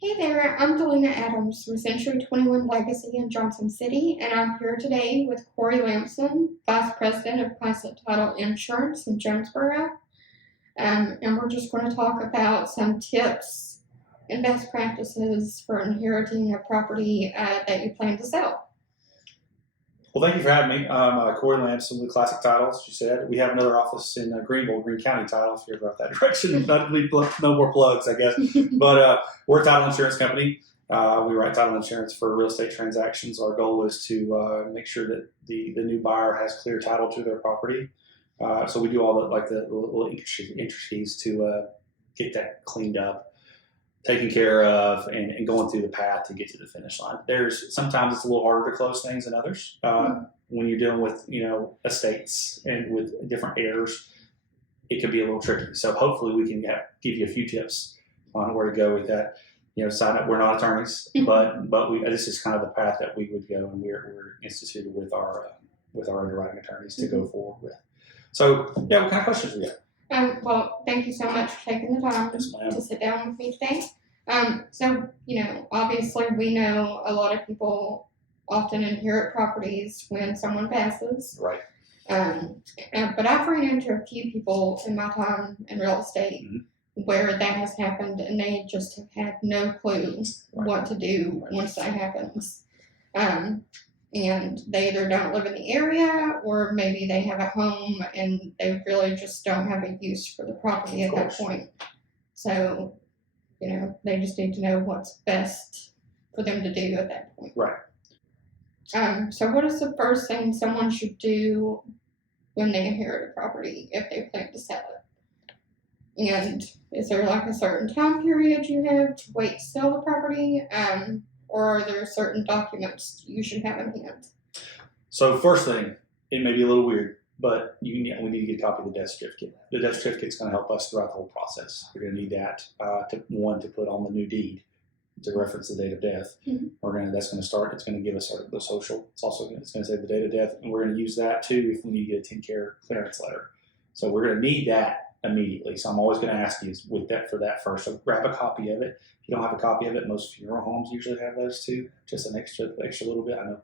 Hey there, I'm Dalena Adams with Century 21 Legacy in Johnson City, and I'm here today with Corey Lamson, Vice President of Classic Title Insurance in Jonesborough. And we're just going to talk about some tips and best practices for inheriting a property that you plan to sell. Well, thank you for having me. I'm Corey Lamson with Classic Title, as you said. We have another office in Greenville, Greene County Title, if you're ever out that direction. No more plugs, I guess. But we're a title insurance company. We write title insurance for real estate transactions. Our goal is to make sure that the new buyer has clear title to their property. So we do all the little intricacies to get that cleaned up, taken care of, and going through the path to get to the finish line. Sometimes it's a little harder to close things than others. When you're dealing with estates and with different heirs, it can be a little tricky. So hopefully we can give you a few tips on where to go with that. Sign up. We're not attorneys, but this is kind of the path that we would go, and we're instituted with our underwriting attorneys to go forward with. So yeah, what kind of questions we have? Well, thank you so much for taking the time to sit down with me today. So, obviously we know a lot of people often inherit properties when someone passes. Right. But I've run into a few people in my time in real estate where that has happened, and they just have had no clue what to do once that happens. And they either don't live in the area, or maybe they have a home and they really just don't have a use for the property at that point. So, they just need to know what's best for them to do at that point. Right. So what is the first thing someone should do when they inherit a property if they plan to sell it? And is there like a certain time period you have to wait to sell the property? Or are there certain documents you should have in hand? So first thing, it may be a little weird, but we need to get a copy of the death certificate. The death certificate is going to help us throughout the whole process. We're going to need that to put on the new deed to reference the date of death. That's going to start. It's going to give us the social. It's going to say the date of death, and we're going to use that too if we need to get a 10-care clearance letter. So we're going to need that immediately. So I'm always going to ask you for that first. So grab a copy of it. If you don't have a copy of it, most funeral homes usually have those too. Just an extra little bit. I know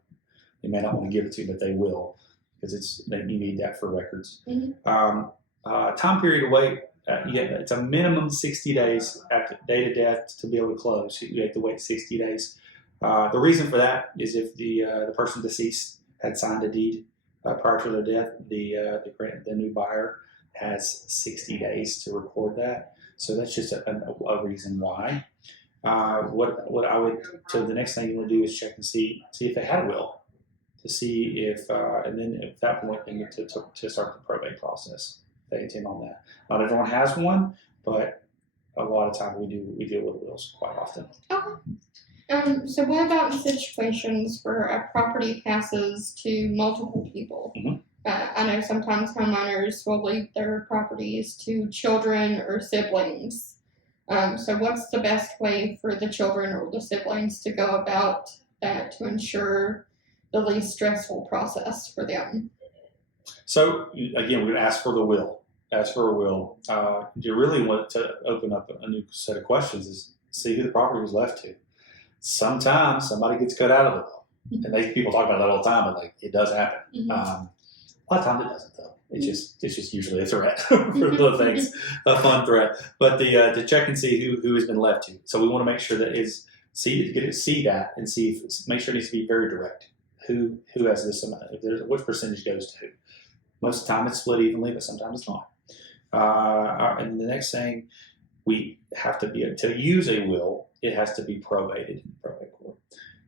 they may not want to give it to you, but they will, because you need that for records. Time period to wait. It's a minimum 60 days after date of death to be able to close. You have to wait 60 days. The reason for that is if the person deceased had signed a deed prior to their death, the new buyer has 60 days to record that. So that's just a reason why. So the next thing you want to do is check and see if they had a will, to see if, and then at that point, then you get to start the probate process. They intend on that. Not everyone has one, but a lot of time we deal with wills quite often. Okay. So what about in situations where a property passes to multiple people? I know sometimes homeowners will leave their properties to children or siblings. So what's the best way for the children or the siblings to go about that to ensure the least stressful process for them? So again, we would ask for the will. Ask for a will. You really want to open up a new set of questions is see who the property was left to. Sometimes somebody gets cut out of the will, and people talk about that all the time, but it does happen. A lot of times it doesn't, though. It's just usually a threat for the things, a fun threat. But to check and see who has been left to. So we want to make sure that see that and make sure it needs to be very direct. Who has this amount? Which percentage goes to who? Most of the time it's split evenly, but sometimes it's not. And the next thing, we have to use a will. It has to be probated in the probate court.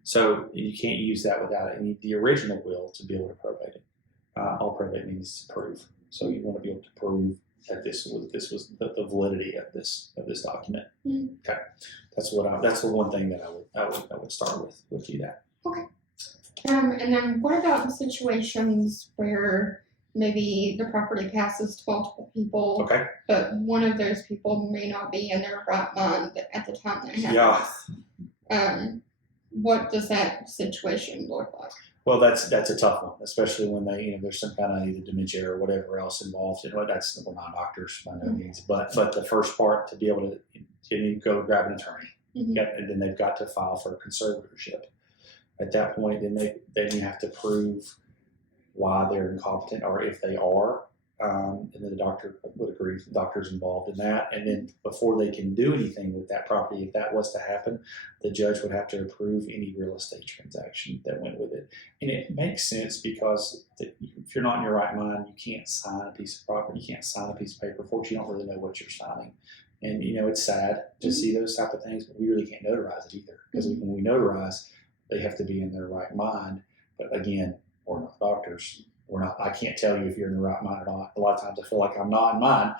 So you can't use that without it. You need the original will to be able to probate it. All probate means is to prove. So you want to be able to prove that this was the validity of this document. Okay, that's the one thing that I would start with you that. Okay. And then what about in situations where maybe the property passes to multiple people, but one of those people may not be in their right mind at the time that happens? Yeah. What does that situation look like? Well, that's a tough one, especially when there's some kind of either dementia or whatever else involved. We're not doctors by no means, but the first part to be able to you need to go grab an attorney. And then they've got to file for conservatorship. At that point, then you have to prove why they're incompetent, or if they are, and then the doctor would agree. The doctor's involved in that, and then before they can do anything with that property, if that was to happen, the judge would have to approve any real estate transaction that went with it. And it makes sense because if you're not in your right mind, you can't sign a piece of property, you can't sign a piece of paper for it. You don't really know what you're signing. And it's sad to see those type of things, but we really can't notarize it either, because when we notarize, they have to be in their right mind. But again, we're not doctors. We're not. I can't tell you if you're in the right mind or not. A lot of times I feel like I'm not in mine,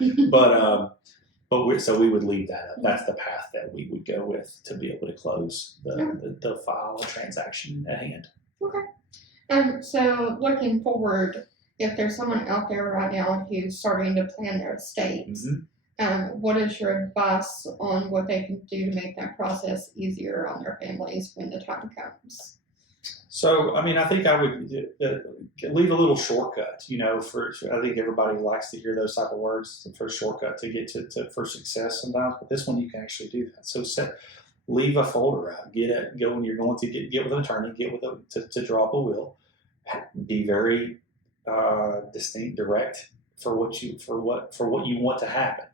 so we would leave that up. That's the path that we would go with to be able to close the file or transaction at hand. Okay. So looking forward, if there's someone out there right now who's starting to plan their estate, what is your advice on what they can do to make that process easier on their families when the time comes? So, I think I would leave a little shortcut, I think everybody likes to hear those type of words, the first shortcut to get for success sometimes, but this one you can actually do that. So leave a folder out, go when you're going to get with an attorney, to draw up a will, be very distinct, direct for what you want to happen.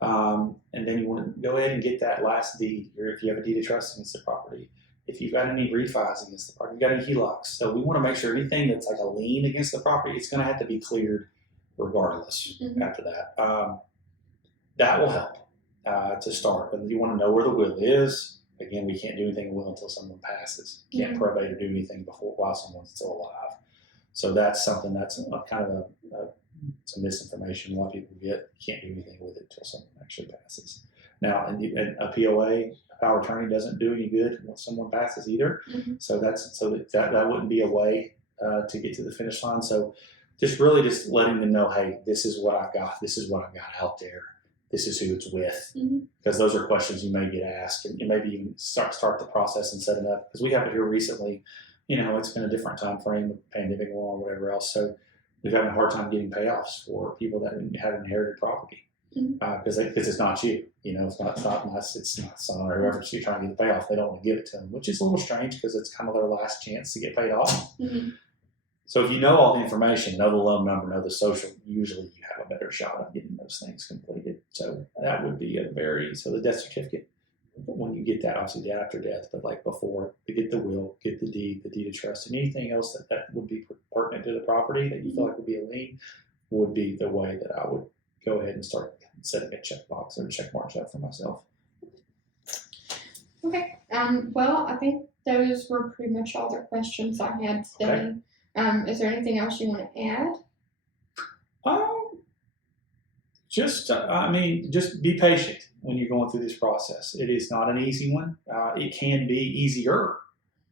And then you want to go ahead and get that last deed, or if you have a deed of trust against the property. If you've got any refis against the property, you've got any HELOCs. So we want to make sure anything that's like a lien against the property, it's going to have to be cleared regardless after that. That will help to start. But you want to know where the will is. Again, we can't do anything with will until someone passes. Can't probate or do anything while someone's still alive. So that's something that's kind of some misinformation a lot of people get. You can't do anything with it until someone actually passes. Now, and a POA, a power of attorney, doesn't do any good once someone passes either. So that wouldn't be a way to get to the finish line. So just letting them know, hey, this is what I've got. This is what I've got out there. This is who it's with. Because those are questions you may get asked, and maybe even start the process and set it up. Because we have it here recently. It's been a different time frame with pandemic law or whatever else. So we've had a hard time getting payoffs for people that have inherited property. Because it's not you, it's not us, it's not son or whoever. So you're trying to get the payoff, they don't want to give it to them, which is a little strange because it's kind of their last chance to get paid off. So if you know all the information, know the loan number, know the social, usually you have a better shot of getting those things completed. So that would be so the death certificate, when you get that, obviously after death, but like before, to get the will, get the deed of trust, and anything else that would be pertinent to the property that you feel like would be a lien, would be the way that I would go ahead and start setting a checkbox or check marks out for myself. Okay. Well, I think those were pretty much all the questions I had today. Is there anything else you want to add? Just be patient when you're going through this process. It is not an easy one. It can be easier,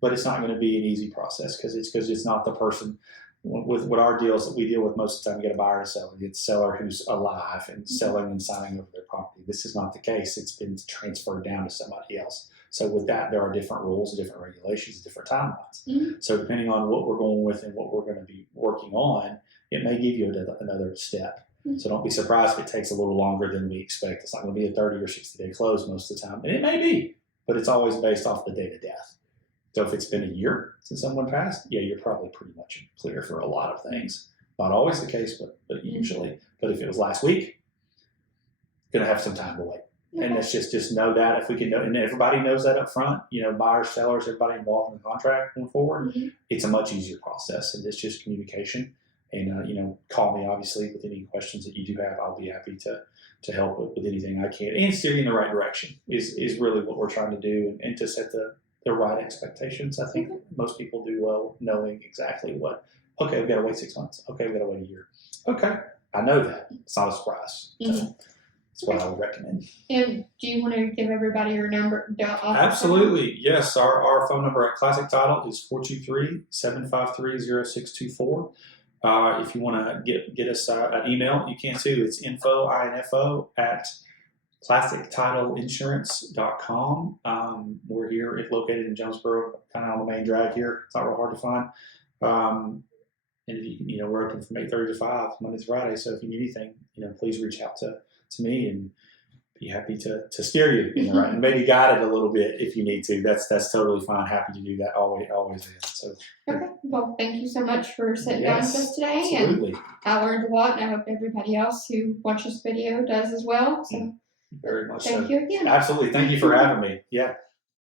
but it's not going to be an easy process because it's not the person. With what our deals that we deal with most of the time, you get a buyer and a seller. You get the seller who's alive and selling and signing over their property. This is not the case. It's been transferred down to somebody else. So with that, there are different rules, different regulations, different timelines. So depending on what we're going with and what we're going to be working on, it may give you another step. So don't be surprised if it takes a little longer than we expect. It's not going to be a 30 or 60 day close most of the time. And it may be, but it's always based off the date of death. So if it's been a year since someone passed, you're probably pretty much clear for a lot of things. Not always the case, but usually. But if it was last week, going to have some time to wait. And let's just know that if we can know, and everybody knows that up front, buyers, sellers, everybody involved in the contract going forward, it's a much easier process. And it's just communication. And, call me, obviously, with any questions that you do have. I'll be happy to help with anything I can. And steer you in the right direction is really what we're trying to do, and to set the right expectations. I think most people do well knowing exactly okay, we've got to wait 6 months. Okay, we've got to wait a year. Okay, I know that. It's not a surprise. So that's what I would recommend. And do you want to give everybody your number? Absolutely. Yes. Our phone number at Classic Title is 423-753-0624. If you want to get us an email, you can too. It's info at classictitleinsurance.com. We're here, located in Jonesborough, kind of on the main drag here. It's not real hard to find. And if we're open from 8:30 to 5 Monday to Friday. So if you need anything, please reach out to me and be happy to steer you in the right, and maybe guide it a little bit if you need to. That's totally fine. Happy to do that. Always am. So okay. Well, thank you so much for sitting down with us today. Absolutely. And I learned a lot, and I hope everybody else who watches the video does as well. So very much. thank you again. Absolutely. Thank you for having me. Yeah.